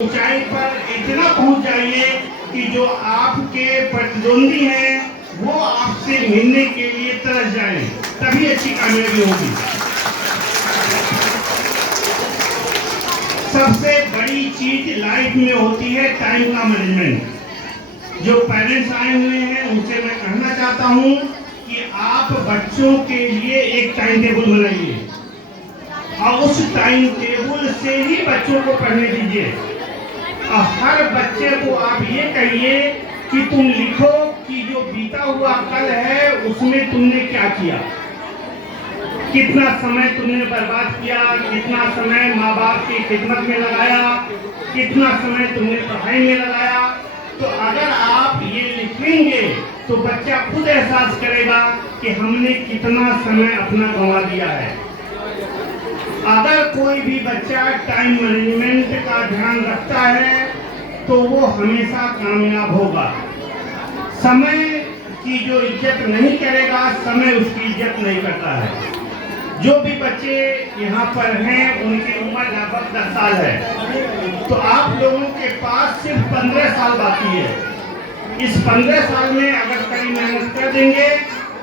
ऊंचाई पर इतना पहुंच जाइए कि जो आपके प्रतिद्वंदी हैं वो आपसे मिलने के लिए तरस जाएं, तभी अच्छी कामयाबी होगी। सबसे बड़ी चीज लाइफ में होती है टाइम का मैनेजमेंट। जो पेरेंट्स आए हुए हैं उनसे मैं कहना चाहता हूं कि आप बच्चों के लिए एक टाइम टेबल बनाइए और उस टाइम टेबल से ही बच्चों को पढ़ने दीजिए। और हर बच्चे को आप ये कहिए कि तुम लिखो कि जो बीता हुआ कल है उसमें तुमने क्या किया, कितना समय तुमने बर्बाद किया, कितना समय माँ बाप की खिदमत में लगाया, कितना समय तुमने पढ़ाई में लगाया। तो अगर आप ये लिखेंगे तो बच्चा खुद एहसास करेगा कि हमने कितना समय अपना गंवा दिया है। अगर कोई भी बच्चा टाइम मैनेजमेंट का ध्यान रखता है तो वो हमेशा कामयाब होगा। समय की जो इज्जत नहीं करेगा, समय उसकी इज्जत नहीं करता है। जो भी बच्चे यहाँ पर हैं उनकी उम्र लगभग 10 साल है, तो आप लोगों के पास सिर्फ 15 साल बाकी है। इस 15 साल में अगर कड़ी मेहनत कर देंगे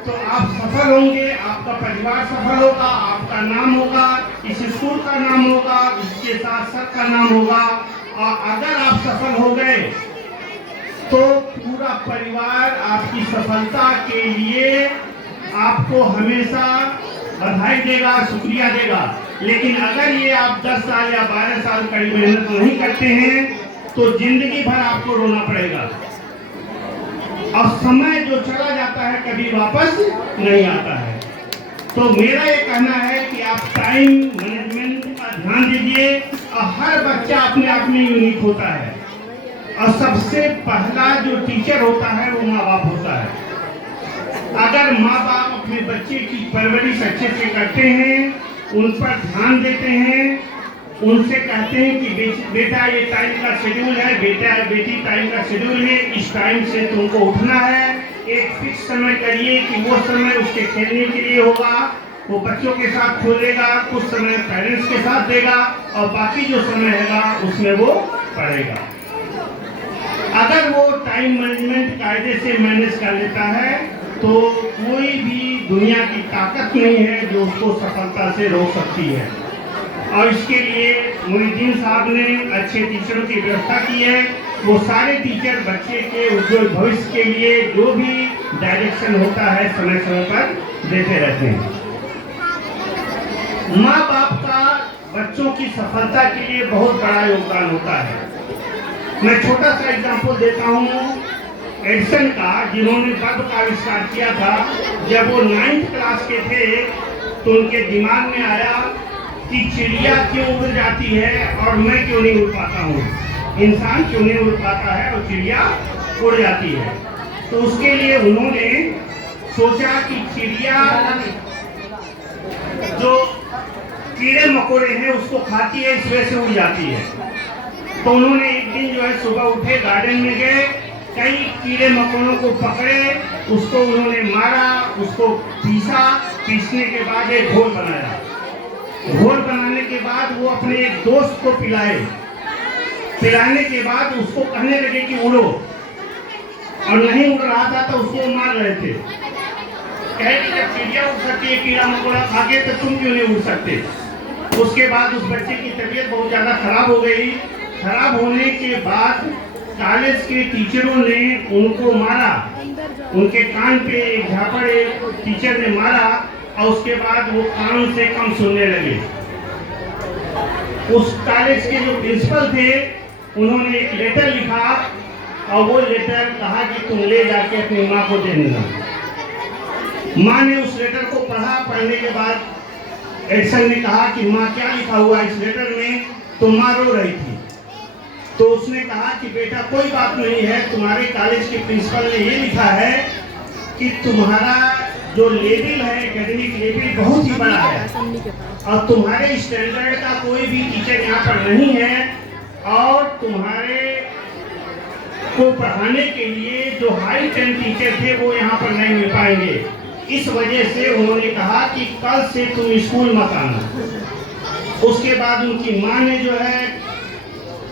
तो आप सफल होंगे, आपका परिवार सफल होगा, आपका नाम होगा, इस स्कूल का नाम होगा, इसके साथ सर का नाम होगा। और अगर आप सफल हो गए तो पूरा परिवार आपकी सफलता के लिए आपको हमेशा बधाई देगा, शुक्रिया देगा। लेकिन अगर ये आप 10 साल या 12 साल कड़ी मेहनत नहीं करते हैं तो जिंदगी भर आपको रोना पड़ेगा। और समय जो चला जाता है कभी वापस नहीं आता है। तो मेरा ये कहना है कि आप टाइम मैनेजमेंट का ध्यान दीजिए। और हर बच्चा अपने आप में यूनिक होता है और सबसे पहला जो टीचर होता है वो माँ बाप होता है। अगर माँ बाप अपने बच्चे की परवरिश अच्छे से करते हैं, उन पर ध्यान देते हैं, उनसे कहते हैं कि बेटा ये टाइम का शेड्यूल है, बेटा बेटी टाइम का शेड्यूल है, इस टाइम से तुमको उठना है, एक फिक्स समय करिए कि वो समय उसके खेलने के लिए होगा, वो बच्चों के साथ खेलेगा, कुछ समय पेरेंट्स के साथ देगा और बाकी जो समय हैगा उसमें वो पढ़ेगा। अगर वो टाइम मैनेजमेंट कायदे से मैनेज कर लेता है तो कोई भी दुनिया की ताकत नहीं है जो उसको सफलता से रोक सकती है। और इसके लिए मुहिद्दीन साहब ने अच्छे टीचरों की व्यवस्था की है। वो सारे टीचर बच्चे के उज्जवल भविष्य के लिए जो भी डायरेक्शन होता है समय समय पर देते रहते हैं। माँ बाप का बच्चों की सफलता के लिए बहुत बड़ा योगदान होता है। मैं छोटा सा एग्जाम्पल देता हूँ एडिसन का, जिन्होंने बल्ब का आविष्कार किया था। जब वो 9th क्लास के थे तो उनके दिमाग में आया कि चिड़िया क्यों उड़ जाती है और मैं क्यों नहीं उड़ पाता हूँ, इंसान क्यों नहीं उड़ पाता है और चिड़िया उड़ जाती है। तो उसके लिए उन्होंने सोचा कि चिड़िया जो कीड़े मकोड़े हैं उसको खाती है, इस वजह से उड़ जाती है। तो उन्होंने एक दिन जो है सुबह उठे, गार्डन में गए, कई कीड़े मकोड़ों को पकड़े, उसको उन्होंने मारा, उसको पीसा, पीसने के बाद एक घोल बनाया। घोल बनाने के बाद वो अपने एक दोस्त को पिलाए। पिलाने के बाद उसको कहने लगे कि उड़ो, और नहीं उड़ रहा था तो उसको मार रहे थे। कहे कि जब चिड़िया उड़ सकती है कीड़ा मकोड़ा खा के तो तुम क्यों नहीं उड़ सकते। उसके बाद उस बच्चे की तबीयत बहुत ज़्यादा खराब हो गई। खराब होने के बाद कॉलेज के टीचरों ने उनको मारा, उनके कान पे एक झापड़ एक टीचर ने मारा और उसके बाद वो कान से कम सुनने लगे। उस कॉलेज के जो प्रिंसिपल थे उन्होंने एक लेटर लिखा और वो लेटर कहा कि तुम ले जाके अपनी माँ को दे देना। माँ ने उस लेटर को पढ़ा। पढ़ने के बाद एडिसन ने कहा कि माँ क्या लिखा हुआ इस लेटर में, तो माँ रो रही थी। तो उसने कहा कि बेटा कोई बात नहीं है, तुम्हारे कॉलेज के प्रिंसिपल ने ये लिखा है कि तुम्हारा जो लेवल है एकेडमिक लेवल बहुत ही बड़ा है और तुम्हारे स्टैंडर्ड का कोई भी टीचर यहाँ पर नहीं है और तुम्हारे को पढ़ाने के लिए जो हाई टेंथ टीचर थे वो यहाँ पर नहीं मिल पाएंगे। इस वजह से उन्होंने कहा कि कल से तुम स्कूल मत आना। उसके बाद उनकी माँ ने जो है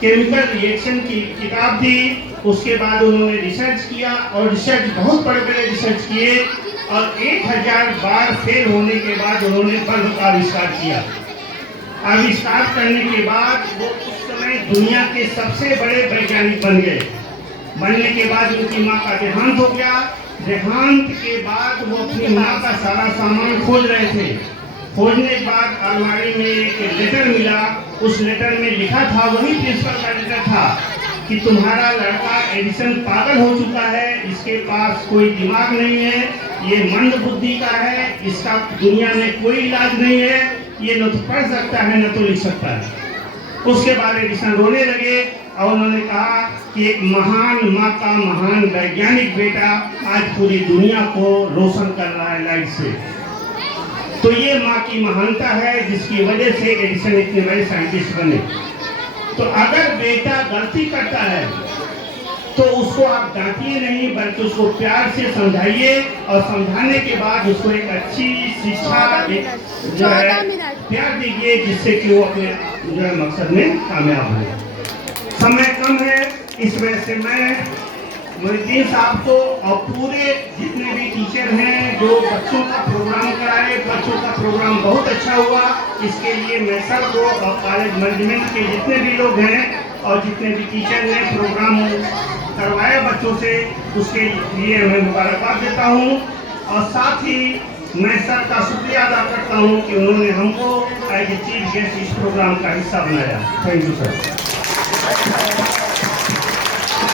केमिकल रिएक्शन की किताब दी। उसके बाद उन्होंने रिसर्च किया और रिसर्च बहुत बड़े बड़े रिसर्च किए और 1000 बार फेल होने के बाद उन्होंने बल्ब का आविष्कार किया। आविष्कार करने के बाद वो उस समय दुनिया के सबसे बड़े वैज्ञानिक बन गए। बनने के बाद उनकी माँ का देहांत हो गया। देहांत के बाद वो अपनी माँ का सारा सामान खोज रहे थे। खोजने के बाद अलमारी में एक लेटर मिला। उस लेटर में लिखा था, वही प्रिंसिपल का लेटर था कि तुम्हारा लड़का एडिसन पागल हो चुका है, इसके पास कोई दिमाग नहीं है, ये मंद बुद्धि का है, इसका दुनिया में कोई इलाज नहीं है, ये न तो पढ़ सकता है न तो लिख सकता है। उसके बाद एडिसन रोने लगे और उन्होंने कहा कि एक महान माँ का महान वैज्ञानिक बेटा आज पूरी दुनिया को रोशन कर रहा है लाइट से। तो ये माँ की महानता है जिसकी वजह से एडिसन इतने बड़े साइंटिस्ट बने। तो अगर बेटा गलती करता है तो उसको आप डांटिए नहीं, बल्कि उसको प्यार से समझाइए और समझाने के बाद उसको एक अच्छी शिक्षा जो है प्यार दीजिए, जिससे कि वो अपने जो है मकसद में कामयाब हो। समय कम है, इस वजह से मैं मोहिद्दीन साहब को और पूरे जितने भी टीचर हैं जो बच्चों का प्रोग्राम कराए, बच्चों का प्रोग्राम बहुत अच्छा हुआ, इसके लिए मैं सबको और कॉलेज मैनेजमेंट के जितने भी लोग हैं और जितने भी टीचर ने प्रोग्राम करवाया बच्चों से, उसके लिए मैं मुबारकबाद देता हूँ। और साथ ही मैं सर का शुक्रिया अदा करता हूँ कि उन्होंने हमको एज ए चीफ गेस्ट इस प्रोग्राम का हिस्सा बनाया। Thank you sir.